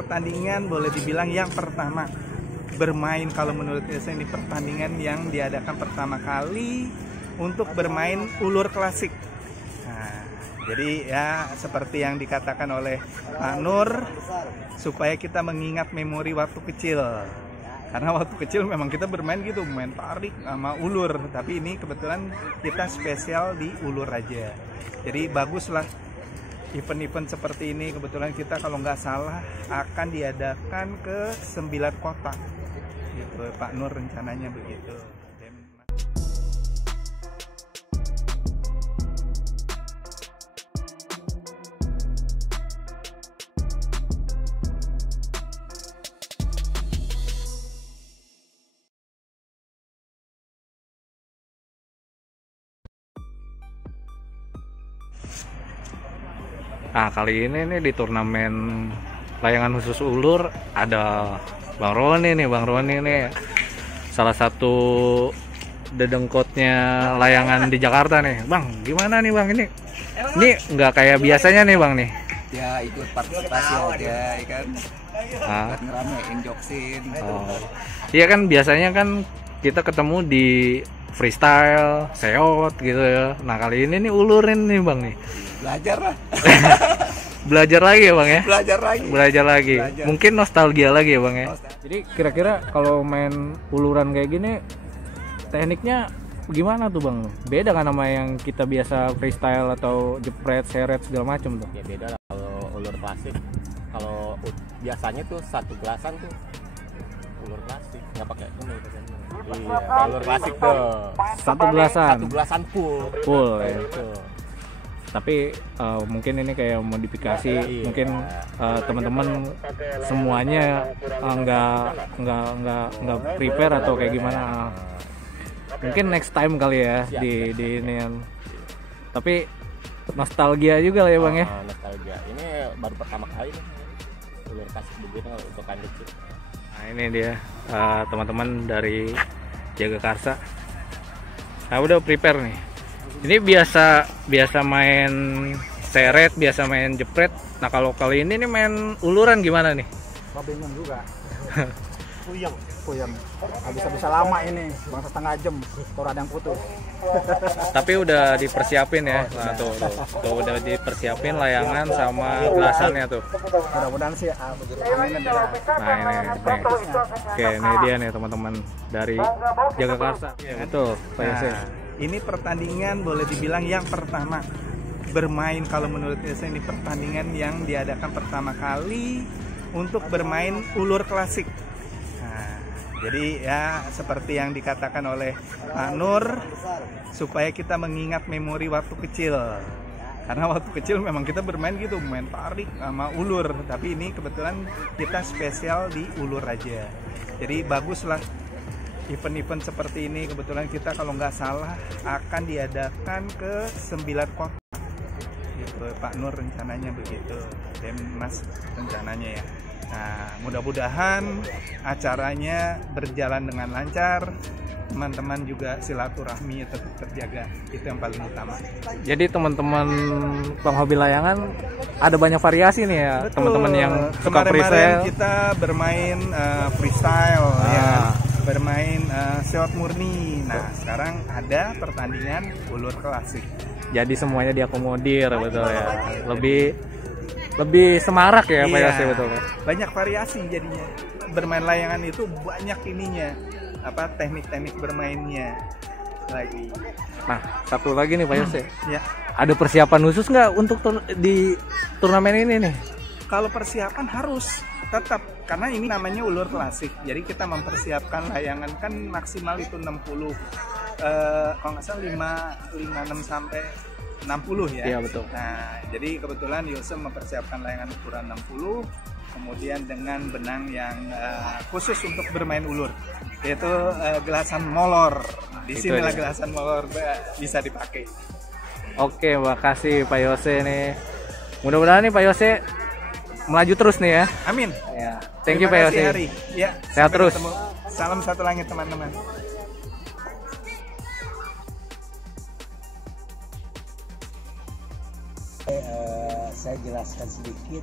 Pertandingan boleh dibilang yang pertama bermain, kalau menurut saya ini pertandingan yang diadakan pertama kali untuk bermain ulur klasik. Nah, jadi ya seperti yang dikatakan oleh Pak Nur, supaya kita mengingat memori waktu kecil. Karena waktu kecil memang kita bermain gitu, main tarik sama ulur. Tapi ini kebetulan kita spesial di ulur aja. Jadi baguslah event-event seperti ini. Kebetulan kita kalau nggak salah akan diadakan ke 9 kota. Gitu, Pak Nur rencananya begitu. Nah, kali ini nih di turnamen layangan khusus ulur ada Bang Roni nih. Bang Roni nih salah satu dedengkotnya layangan di Jakarta nih. Bang, gimana nih Bang ini? Ini nggak kayak biasanya nih Bang nih. Ya ikut partisipasi aja ya kan. Buat ngeramein joksin. Oh. Iya kan biasanya kan kita ketemu di freestyle, seot gitu ya. Nah, kali ini nih ulurin nih Bang nih. Belajar lah. Belajar lagi ya Bang ya? Belajar lagi. Mungkin nostalgia lagi ya Bang ya? Jadi kira-kira kalau main uluran kayak gini tekniknya gimana tuh Bang? Beda kan sama yang kita biasa freestyle atau jepret, seret segala macam tuh? Ya beda lah kalau ulur klasik. Kalau biasanya tuh satu gelasan tuh ulur klasik, nggak pakai ini. Iya, ulur klasik tuh Satu gelasan full ya. Gitu. Tapi mungkin ini kayak modifikasi, Iya. mungkin teman-teman semuanya nggak prepare atau kayak gimana. Mungkin next time kali ya. Siap. di ini yang. Tapi nostalgia juga lah ya Bang ya. Nostalgia. Ini baru pertama kali nih ulur klasik begini untuk kecil. Nah, ini dia teman-teman dari Jagakarsa. Nah, udah prepare nih. Ini biasa main seret, biasa main jepret. Nah, kalau kali ini nih main uluran gimana nih? Bingung juga. Puyeng. Habis-habis lama ini, bangsa setengah jam, kalau ada yang putus. Tapi udah dipersiapin ya. Nah, tuh udah dipersiapin layangan sama gelasannya tuh. Mudah-mudahan sih amin. Nah, ini. Oke, ini dia nih teman-teman dari Jagakarsa. Ya, betul, Pak Yose. Ini pertandingan boleh dibilang yang pertama bermain, kalau menurut saya ini pertandingan yang diadakan pertama kali untuk bermain ulur klasik. Nah, jadi ya seperti yang dikatakan oleh Pak Nur, supaya kita mengingat memori waktu kecil. Karena waktu kecil memang kita bermain gitu, main tarik sama ulur. Tapi ini kebetulan kita spesial di ulur aja. Jadi baguslah event-event seperti ini. Kebetulan kita kalau nggak salah akan diadakan ke 9 kota. Gitu, Pak Nur rencananya begitu. Dan Mas rencananya ya. Nah, mudah-mudahan acaranya berjalan dengan lancar. Teman-teman juga silaturahmi tetap terjaga. Itu yang paling utama. Jadi teman-teman penghobi layangan ada banyak variasi nih ya. Teman-teman yang suka freestyle. Kita bermain freestyle ya. Bermain shot murni. Nah, sekarang ada pertandingan ulur klasik. Jadi semuanya diakomodir, betul ya. Lebih semarak ya Pak Yose, betul ya. Banyak variasi jadinya. Bermain layangan itu banyak ininya. Teknik-teknik bermainnya lagi. Nah, satu lagi nih Pak Yose. Ya. Ada persiapan khusus nggak untuk di turnamen ini nih? Kalau persiapan harus tetap, karena ini namanya ulur klasik. Jadi kita mempersiapkan layangan kan maksimal itu 60. Kalau nggak salah 56 sampai 60 ya. Iya, betul. Nah, jadi kebetulan Yose mempersiapkan layangan ukuran 60, kemudian dengan benang yang khusus untuk bermain ulur, yaitu gelasan molor. Di sinilah gelasan molor bisa dipakai. Oke, makasih Pak Yose nih. Mudah-mudahan nih Pak Yose melaju terus nih ya. Amin. Ya. Thank you Pak Yose. Ya, sehat terus. Ketemu. Salam satu langit teman-teman. Saya jelaskan sedikit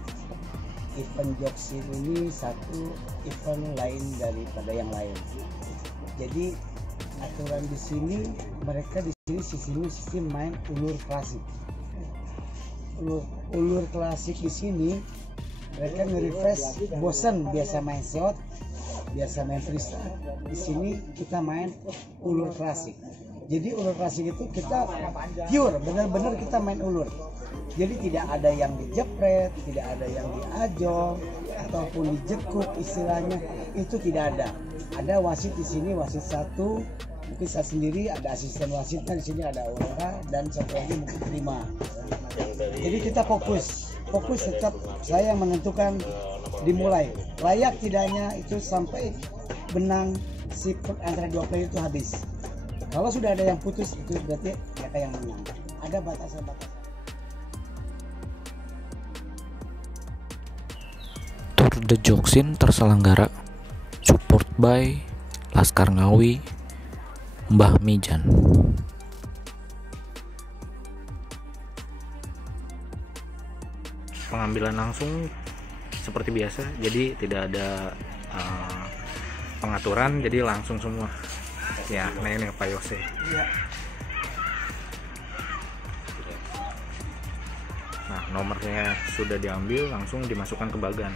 event Joksin ini satu event lain daripada yang lain. Jadi aturan di sini, mereka di sini sistem main ulur klasik. Ulur klasik di sini mereka nge-refresh, bosan biasa main shot, biasa main freestyle. Di sini kita main ulur klasik. Jadi ulur klasik itu kita pure, benar-benar kita main ulur. Jadi tidak ada yang dijepret, tidak ada yang diajong ataupun dijekuk istilahnya, itu tidak ada. Ada wasit di sini, wasit satu, mungkin saya sendiri, ada asisten wasitnya di sini, ada Aurora dan satu lagi mungkin 5. Jadi kita fokus tetap saya yang menentukan dimulai. Layak tidaknya itu sampai benang si antara dua player itu habis. Kalau sudah ada yang putus itu berarti mereka yang menang. Ada batasan-batasan. Tour de Joksin terselenggara support by Laskar Ngawi, Mbah Mijan. Pengambilan langsung seperti biasa, jadi tidak ada pengaturan, jadi langsung semua ya. Nah ini Pak Yose. Nah nomornya sudah diambil, langsung dimasukkan ke bagan.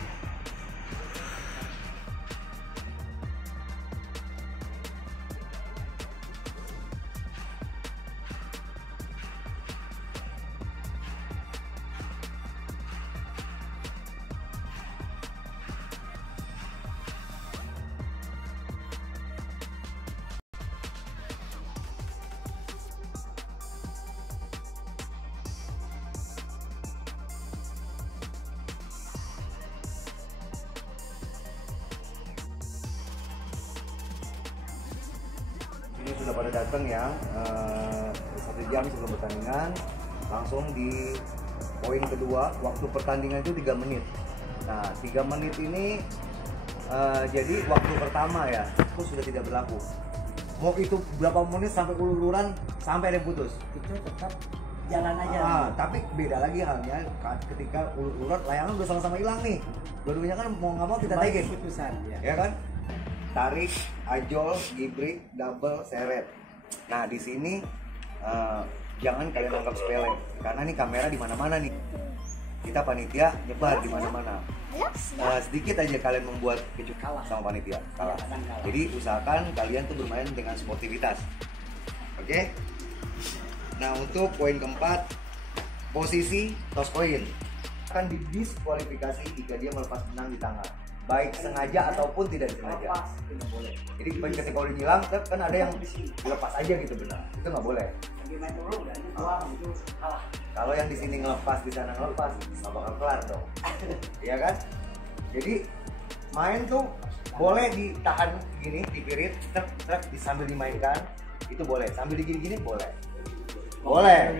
Ini sudah pada datang ya, 1 jam sebelum pertandingan, langsung di poin kedua. Waktu pertandingan itu 3 menit. Nah 3 menit ini jadi waktu pertama ya, itu sudah tidak berlaku. Mau itu berapa menit sampai ulur-uluran sampai ada yang putus, Itu tetap jalan aja. tapi beda lagi halnya ketika ulur-uluran layangan udah sama-sama hilang nih. Dua-duanya kan mau nggak mau kita tagih, Putusan ya kan? Tarik, ajol, gibrik, double, seret. Nah di sini jangan kalian anggap sepele, karena nih kamera di mana-mana nih. Kita panitia nyebar di mana-mana. Sedikit aja kalian membuat kejutan sama panitia, kalah. Jadi usahakan kalian tuh bermain dengan sportivitas. Oke? Nah untuk poin keempat, posisi toss coin akan didiskualifikasi jika dia melepas benang di tangan, baik sengaja ataupun tidak disengaja. Jadi ketika udah hilang kan ada yang dilepas aja gitu benang, itu nggak boleh. Kalau yang di sini ngelepas, di sana ngelepas, nggak bakal kelar dong. Iya kan? Jadi main tuh boleh ditahan gini, dipirit, truk sambil dimainkan, itu boleh. Sambil digini-gini boleh. Boleh.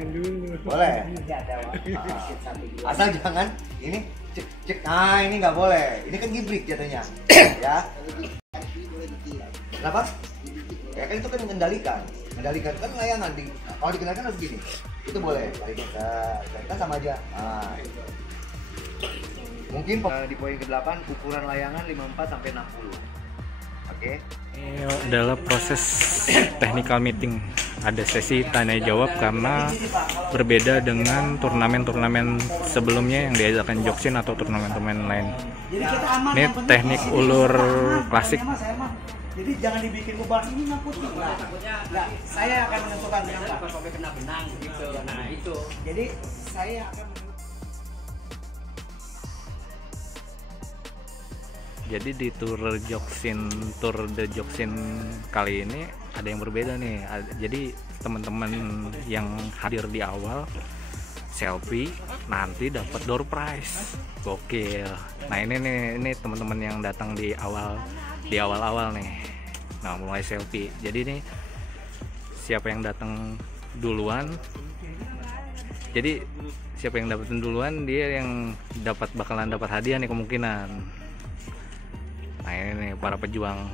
Asal jangan ini cek. Nah ini nggak boleh. Ini kan gibrik jatuhnya, ya. Kenapa? Ya kan itu kan mengendalikan kan layangan kalau dikendalikan harus gini. Itu boleh. Kita sama aja. Nah. Mungkin di poin ke-8 ukuran layangan 54 sampai 60. Oke. Ini adalah proses technical meeting. Ada sesi tanya jawab karena berbeda dengan turnamen-turnamen sebelumnya yang diadakan Joksin atau turnamen-turnamen lain. Ini teknik ulur klasik. Jadi jangan dibikin ubah ini ngakut nggak. Saya akan menentukan apa sampai kena benang gitu. Nah itu. Jadi saya akan. Jadi di Tour de Joksin kali ini ada yang berbeda nih. Jadi teman-teman yang hadir di awal selfie nanti dapat door prize. Gokil. Nah ini teman-teman yang datang di awal nih. Nah mulai selfie. Jadi nih siapa yang datang duluan. Jadi siapa yang dapetin duluan dia yang bakalan dapat hadiah nih kemungkinan. Nah ini nih para pejuang.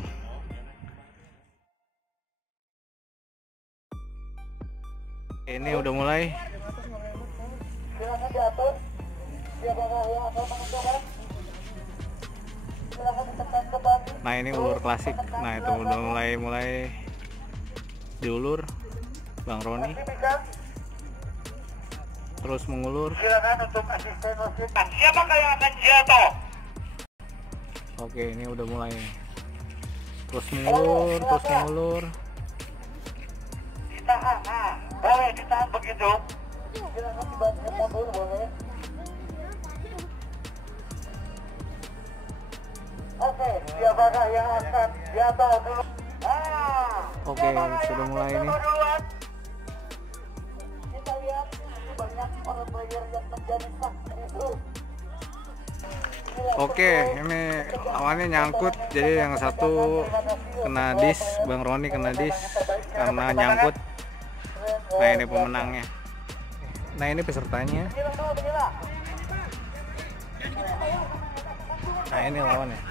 Ini udah mulai. Nah ini ulur klasik. Nah itu udah mulai diulur Bang Roni. Terus mengulur. Silakan untuk asisten wasit. Siapakah yang akan jatuh? Oke, ini udah mulai. Terus mengulur. Ditahan, nah, boleh ditahan begitu. Silakan dibantu mundur, boleh. Oke, siapakah yang akan jatuh dulu? Oke, sudah mulai ini. Kita lihat banyak orang player yang menjadi saksi itu. Oke, ini awalnya nyangkut, jadi yang satu kena dis, Bang Roni kena dis karena nyangkut. Nah ini pemenangnya. Nah ini pesertanya. Nah ini lawannya.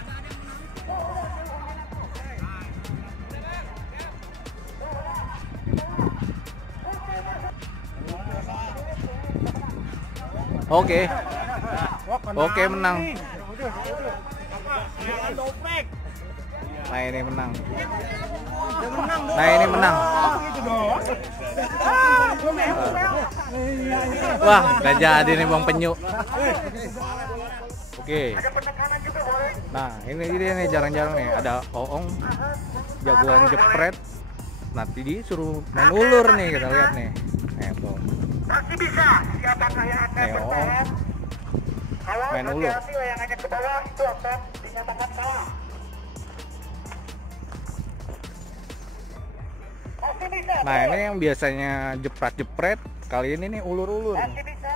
Oke, menang. Nah ini menang. Wah, gak jadi nih Bang Penyu. Oke. Nah ini dia nih jarang-jarang nih ada Oong jagoan jepret. Nanti disuruh main ulur nih, kita lihat nih. Masih bisa. Siapakah yang akan bertahan? Kalau main ulur. hati-hati layangannya ke bawah itu akan dinyatakan salah. Masih bisa. Nah ini yang biasanya jepret-jepret, kali ini nih ulur-ulur. Masih bisa.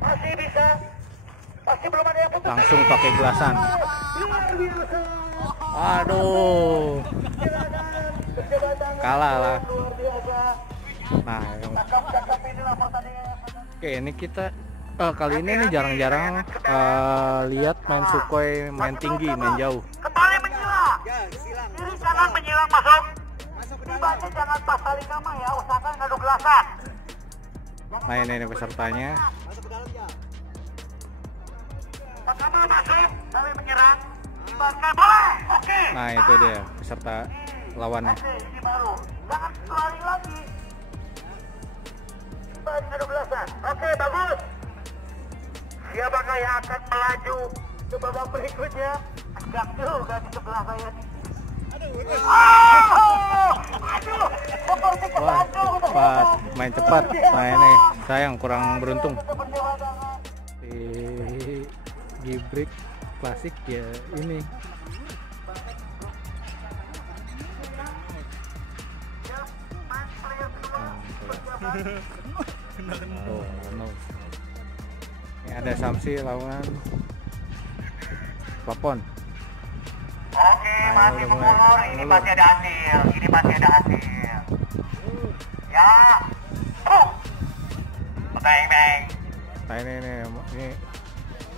Masih bisa. Masih belum ada yang putus. Langsung pakai gelasan. Aduh, kalah lah. Nah, oke ini kita kali ini nih jarang-jarang lihat main Sukhoi main tinggi, main jauh. Kembali menyilang. Kiri kanan menyilang masuk. Tibanya jangan pas tali kama ya, usahakan ngadu gelasan. Nah ini pesertanya. Pertama masuk, kami menyerang. Dibankan boleh. Oke. Nah itu dia peserta lawannya. Oke, ini baru. Jangan lari lagi. Tiban ngadu gelasan. Oke, bagus. Siapakah yang akan melaju ke babak berikutnya? Agak juga di sebelah saya nih. Wah, main cepat. Nah ini sayang kurang beruntung. Si Gibrik klasik ya ini. Ini ada Samsi lawan Papon. Oke, masih mengulur. Ini masih ada hasil. Ya. Bang, bang. Nah ini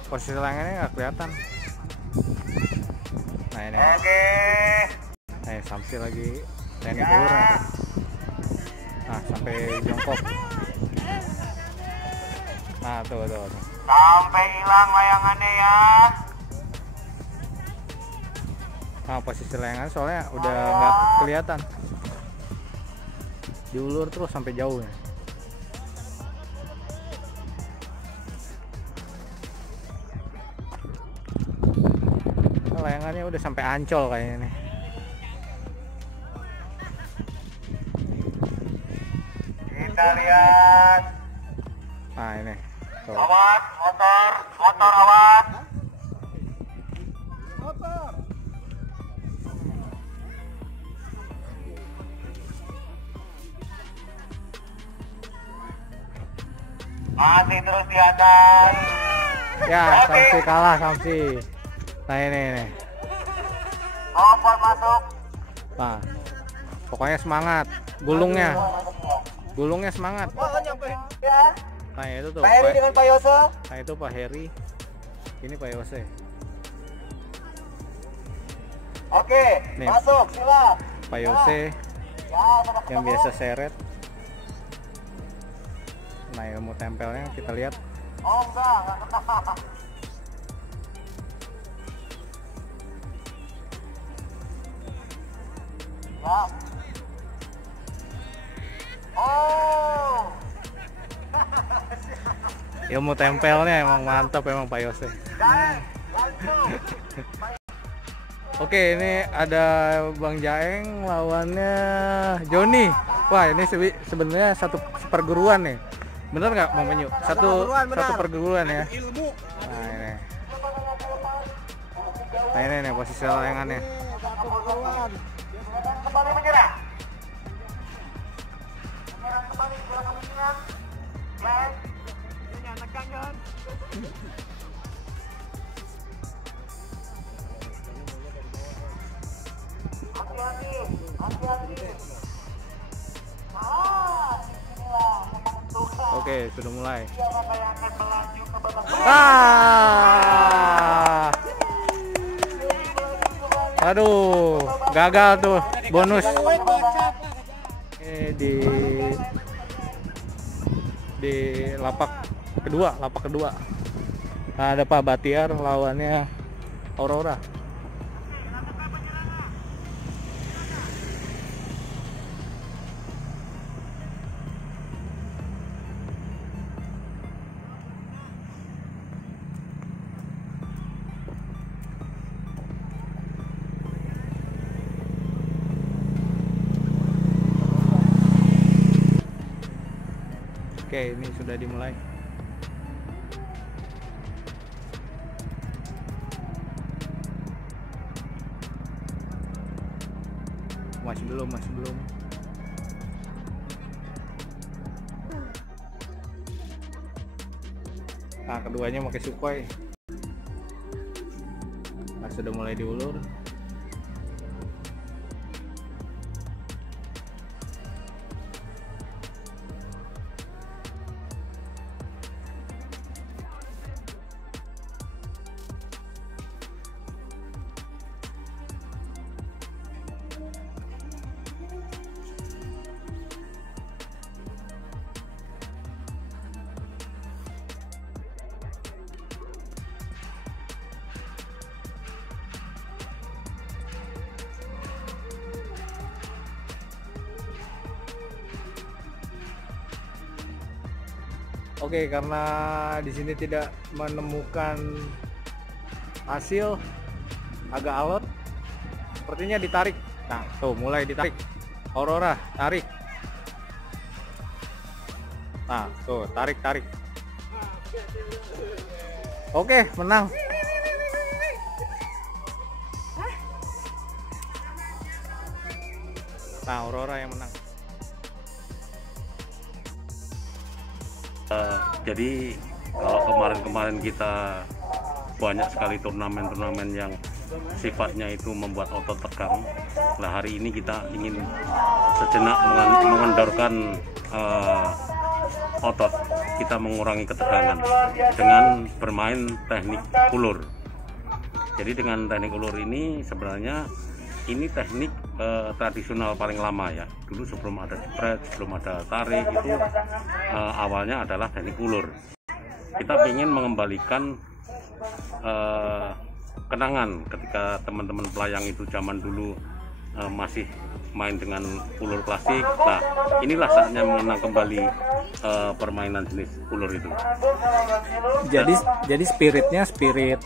posisi layangannya nggak kelihatan. Nah ini. Oke. Nah Samsi lagi teknik ulur. Nah sampai jongkok. Nah tuh. Sampai hilang layangannya ya. Nah posisi layangan soalnya udah nggak kelihatan. Diulur terus sampai jauh ya. Nah, layangannya udah sampai Ancol kayaknya nih. Kita lihat. Nah ini. Tuh. Awas, motor awas. Masih terus di atas. Ya, Samsi kalah Samsi. Nah ini. Kompor masuk. Nah, pokoknya semangat. Gulungnya semangat. Ya. Nah itu tuh. Pak Heri dengan Pak Yose. Nah itu Pak Heri. Ini Pak Yose. Oke, Nih. masuk silakan. Pak Yose Ya, yang biasa seret. Nah, ilmu tempelnya kita lihat. Oh enggak kena. Ya. Oh. Ilmu tempelnya emang mantap emang Pak Yose. Oke, ini ada Bang Jaeng lawannya Joni. Wah, ini sebenarnya satu perguruan nih. Bener nggak Bang Penyu? Satu perguruan ya. Nah ini nih posisi layangannya. Kembali menyerah. Kembali ke kepentingan. Guys, ini tekan kan? Hati-hati. Oke, sudah mulai. Aduh, gagal tuh bonus. Di lapak kedua. Nah, ada Pak Batiar lawannya Aurora. Oke, ini sudah dimulai. Masih belum. Nah, keduanya pakai Sukhoi. Nah, sudah mulai diulur. Oke, karena di sini tidak menemukan hasil, agak alot, sepertinya ditarik. Nah, tuh mulai ditarik. Aurora, tarik. Nah, tuh tarik. Oke, menang. Nah, Aurora yang menang. Jadi kalau kemarin kita banyak sekali turnamen-turnamen yang sifatnya itu membuat otot tegang. Nah, hari ini kita ingin sejenak mengendorkan otot, kita mengurangi ketegangan dengan bermain teknik ulur. Jadi dengan teknik ulur ini sebenarnya ini teknik tradisional paling lama ya. Dulu sebelum ada jepret, sebelum ada tarik, itu awalnya adalah teknik ulur. Kita ingin mengembalikan kenangan ketika teman-teman pelayang itu zaman dulu masih main dengan ulur klasik. Nah, inilah saatnya mengenang kembali permainan jenis ulur itu. Jadi spirit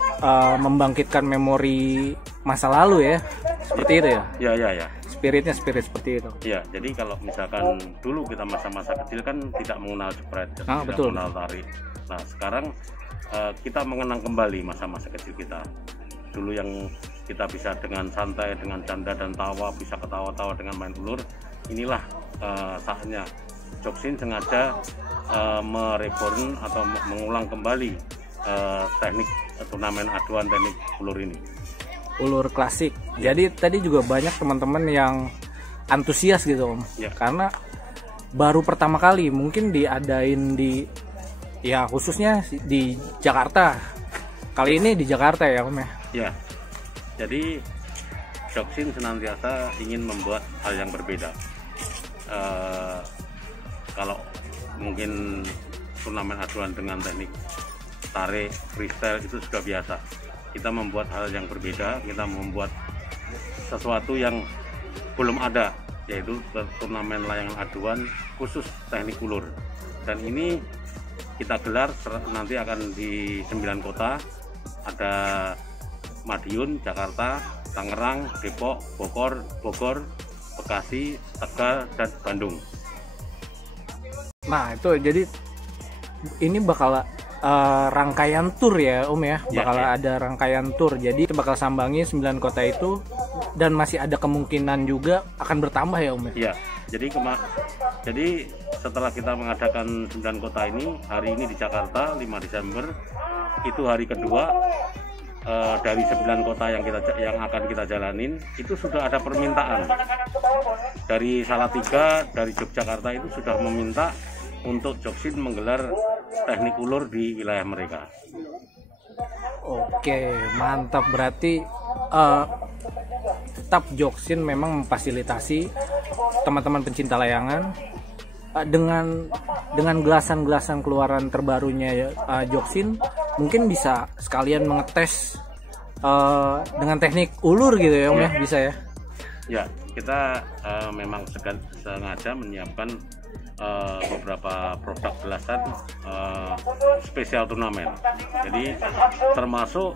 membangkitkan memori masa lalu ya, seperti itu ya? Ya. Spirit seperti itu. Ya, jadi kalau misalkan dulu kita masa-masa kecil kan tidak mengenal jepret, tidak betul. mengenal tarik. Nah, sekarang kita mengenang kembali masa-masa kecil kita. Dulu yang kita bisa dengan santai, dengan canda dan tawa, bisa ketawa-tawa dengan main ulur. Inilah saatnya Joksin sengaja mereborn atau mengulang kembali teknik turnamen aduan teknik ulur ini. Ulur klasik. Jadi tadi juga banyak teman-teman yang antusias gitu Om. Ya. Karena baru pertama kali mungkin diadain khususnya di Jakarta. Kali ini di Jakarta ya Om ya. Ya. Jadi Joksin senantiasa ingin membuat hal yang berbeda. Kalau mungkin turnamen aduan dengan teknik tarik, freestyle itu sudah biasa. Kita membuat hal yang berbeda, kita membuat sesuatu yang belum ada, yaitu turnamen layangan aduan khusus teknik ulur. Dan ini kita gelar nanti akan di 9 kota, ada Madiun, Jakarta, Tangerang, Depok, Bogor, Bekasi, Tegal, dan Bandung. Nah itu jadi ini bakal rangkaian tour ya Om ya, bakal ada rangkaian tour. Jadi itu bakal sambangi 9 kota itu dan masih ada kemungkinan juga akan bertambah ya Om ya. Iya. Jadi setelah kita mengadakan 9 kota ini, hari ini di Jakarta 5 Desember itu hari kedua dari 9 kota yang akan kita jalanin, itu sudah ada permintaan dari Salatiga, dari Yogyakarta itu sudah meminta untuk Joksin menggelar teknik ulur di wilayah mereka. Oke, mantap. Berarti tetap Joksin memang memfasilitasi teman-teman pencinta layangan dengan gelasan-gelasan keluaran terbarunya Joksin, mungkin bisa sekalian mengetes dengan teknik ulur gitu ya Om ya, bisa ya? Ya, kita memang sengaja menyiapkan beberapa produk gelasan spesial turnamen. Jadi termasuk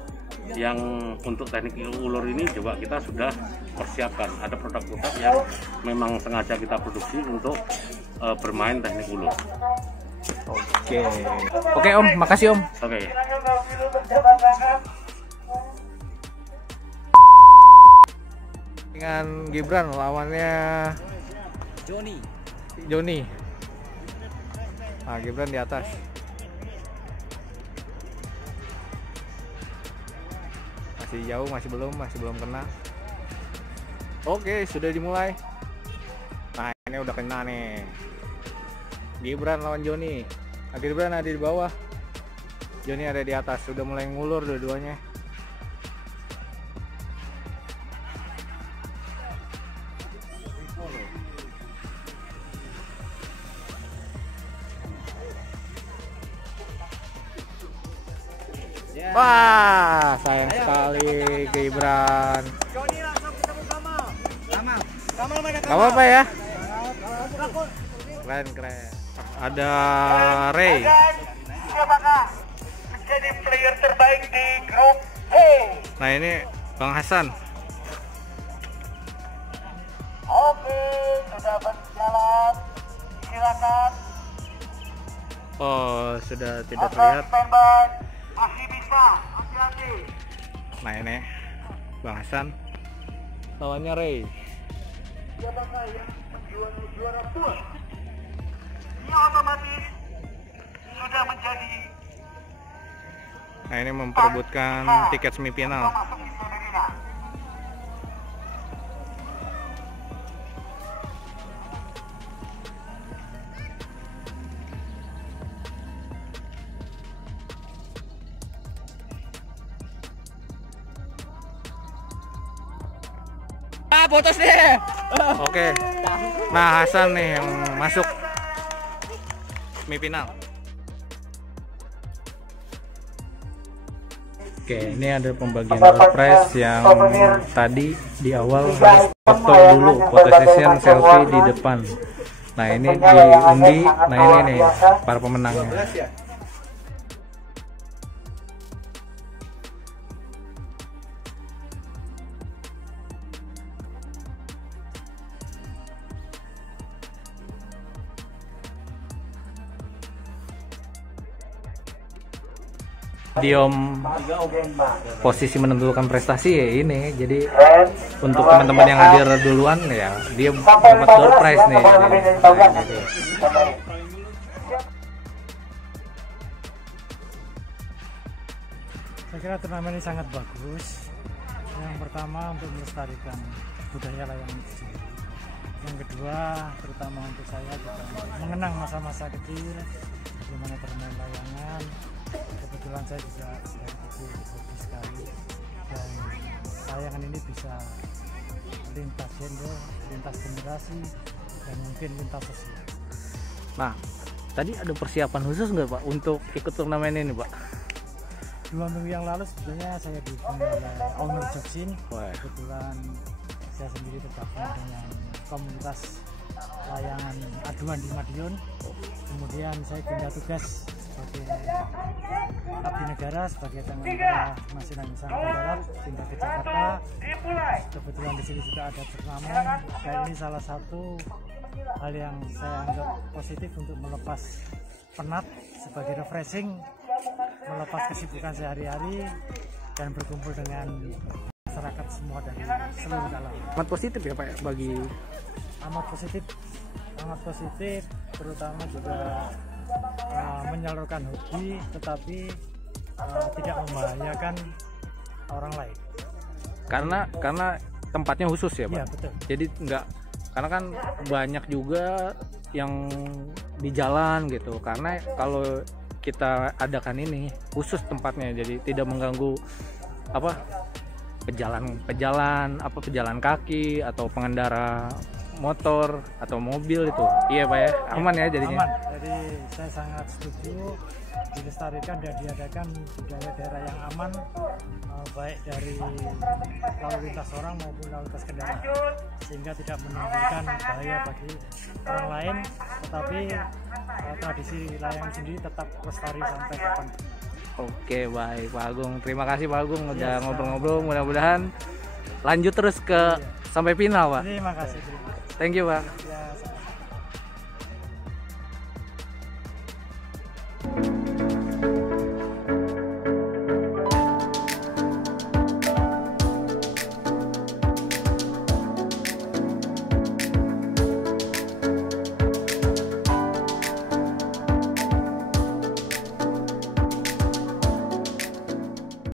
yang untuk teknik ulur ini juga kita sudah persiapkan. Ada produk-produk yang memang sengaja kita produksi untuk bermain teknik ulur. Oke Om, makasih Om. Oke. Dengan Gibran lawannya Joni. Nah, Gibran di atas. Masih jauh, masih belum kena. Oke, sudah dimulai. Nah, ini udah kena nih. Gibran lawan Joni. Nah, Gibran ada di bawah. Joni ada di atas. Sudah mulai ngulur dua-duanya. Wah, sayang sekali Gibran. Gak apa-apa ya. Keren. Ada Ray. Siapakah menjadi player terbaik di grup B? Nah ini Bang Hasan. Oke, sudah berjalan. Silakan. Oh, sudah tidak terlihat. Standby. Masih bisa, hati-hati. Nah ini Bang Hasan lawannya Ray. Siapakah yang menjual juara pun? Dia otomatis sudah menjadi. Nah ini memperebutkan tiket semifinal. Putus deh. Oke. Nah Hasan nih yang masuk semifinal. Oke, ini ada pembagian door prize yang tadi di awal harus foto dulu, foto session selfie di depan. Nah ini diundi, nah ini nih para pemenangnya. Diom posisi menentukan prestasi ya ini, jadi untuk teman-teman yang hadir duluan ya dia dapat door prize nih. Saya kira turnamen ini sangat bagus. Yang pertama untuk melestarikan budaya layangan itu sendiri. Yang kedua terutama untuk saya juga mengenang masa-masa kecil bagaimana bermain layangan. Kebetulan saya juga dari kecil hobi sekali dan layangan ini bisa lintas gender, lintas generasi dan mungkin lintas sosial. Nah Tadi ada persiapan khusus nggak Pak untuk ikut turnamen ini Pak? 2 minggu yang lalu sebetulnya saya ditemui oleh owner Joksin. Kebetulan saya sendiri tergabung dengan komunitas layangan aduan di Madiun. Kemudian saya pindah tugas sebagai abdi negara sebagai Tengah Nasional Nusantara Barat, pindah ke Jakarta. Kebetulan di sini juga ada turnamen, dan ini salah satu hal yang saya anggap positif untuk melepas penat, sebagai refreshing, melepas kesibukan sehari-hari dan berkumpul dengan masyarakat semua dari seluruh kalangan. Amat positif ya Pak bagi amat positif, terutama juga menyalurkan hobi tetapi tidak membahayakan orang lain. Karena tempatnya khusus ya Pak. Iya, betul. Jadi enggak, karena kan banyak juga yang di jalan gitu. Karena kalau kita adakan ini khusus tempatnya, jadi tidak mengganggu pejalan kaki atau pengendara motor atau mobil itu. Iya Pak ya, aman ya jadinya. Aman. Jadi saya sangat setuju dilestarikan dan diadakan budaya daerah yang aman, baik dari lalu lintas orang maupun lalu lintas kendaraan, sehingga tidak menimbulkan bahaya bagi orang lain, tetapi tradisi layangan sendiri tetap lestari sampai kapan. Oke, baik Pak Agung. Terima kasih Pak Agung udah ngobrol-ngobrol. Mudah-mudahan lanjut terus ke sampai final Pak. Terima kasih. Thank you Pak. Ya,